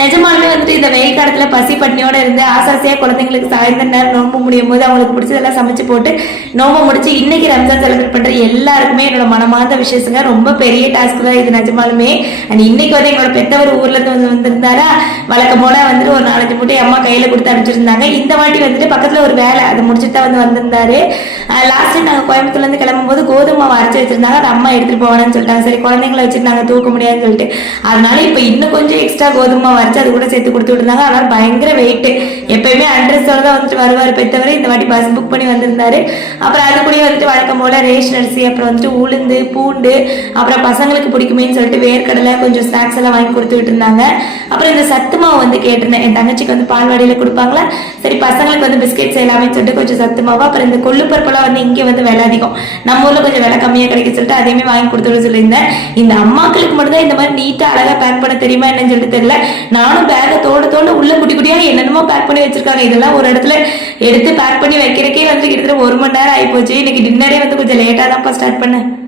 நிஜமாலுமே வந்துட்டு இந்த வெயில் காலத்துல பசி பட்னியோட இருந்து ஆசாசியா குழந்தைங்களுக்கு சாயந்தர நேரம் நோன்பு முடியும் போது அவங்களுக்கு பிடிச்சதெல்லாம் சமைச்சு போட்டு நோம்பு முடிச்சு இன்னைக்கு ரம்ஜான் செலிப்ரேட் பண்ற எல்லாருக்குமே என்னோட மனமார்ந்த விஷயங்க. ரொம்ப பெரிய டாஸ்க் தான் இது நிஜமாலுமே. அண்ட் இன்னைக்கு வந்து எங்களோட பெத்தவர் ஊர்ல இருந்து வந்திருந்தாரா, வழக்கம் போல வந்துட்டு ஒரு 4-5 மூட்டை அம்மா கையில கொடுத்து அனுப்பிச்சிருந்தாங்க. இந்த வாட்டி வந்துட்டு பக்கத்துல ஒரு வேலை அதை முடிச்சுட்டு தான் வந்திருந்தாரு. லாஸ்ட் டைம் நாங்க கோயம்புத்தூர்ல இருந்து கிளம்பும் போது கோதுமை அரைச்சு வச்சிருந்தாங்க, அதை அம்மா எடுத்துட்டு போவானு சொல்லிட்டாங்க. சரி குழந்தைங்களை வச்சுட்டு நாங்க தூக்க முடியாதுன்னு சொல்லிட்டு அதனால இப்ப இன்னும் கொஞ்சம் எக்ஸ்ட்ரா கோதுமை வரைச்சு அது கூட சேர்த்து கொடுத்து விட்டுருந்தாங்க. அதனால பயங்கர வெயிட். எப்பயுமே அட்ரஸோட தான் வந்துட்டு வருவாரு பெத்தவரை. இந்த வாட்டி பஸ் புக் பண்ணி வந்திருந்தாரு. அப்புறம் அது கூட வந்துட்டு வழக்கம் போல ரேஷன் அரிசி, அப்புறம் வந்துட்டு உளுந்து, பூண்டு, அப்புறம் பசங்களுக்கு பிடிக்குமேன்னு சொல்லிட்டு வேர்க்கடலை, கொஞ்சம் ஸ்நாக்ஸ் எல்லாம் வாங்கி கொடுத்து விட்டு இருந்தாங்க. அப்புறம் இந்த சத்து மாவு வந்து கேட்டிருந்தேன். என் தங்கச்சிக்கு வந்து பால்வாடியில கொடுப்பாங்களா, சரி பசங்களுக்கு வந்து பிஸ்கெட் செய்யலாமே சொல்லிட்டு கொஞ்சம் சத்து மாவு. அப்புறம் இந்த கொள்ளுப்பருப்பெல்லாம் வந்து இங்கே வந்து விலை அதிகம், நம்ம ஊர்ல கொஞ்சம் விலை கம்மியா கிடைக்க சொல்லிட்டு அதையுமே வாங்கி கொடுத்து சொல்லியிருந்தேன். இந்த அம்மாக்களுக்கு மட்டும் தான் இந்த மாதிரி நீட்டா அழகா பேக் பண்ண தெரியுமா என்னன்னு சொல்லிட்டு தெரியல. நானும் பேக தோட உள்ள குட்டி குட்டியா என்னென்னமோ பேக் பண்ணி வச்சிருக்காங்க. இதெல்லாம் ஒரு இடத்துல எடுத்து பேக் பண்ணி வைக்கிறக்கே வந்து கிட்டத்தட்ட 1 மணி நேரம் ஆகி போச்சு. இன்னைக்கு டின்னரே வந்து கொஞ்சம் லேட்டா தான் ஸ்டார்ட் பண்ணேன்.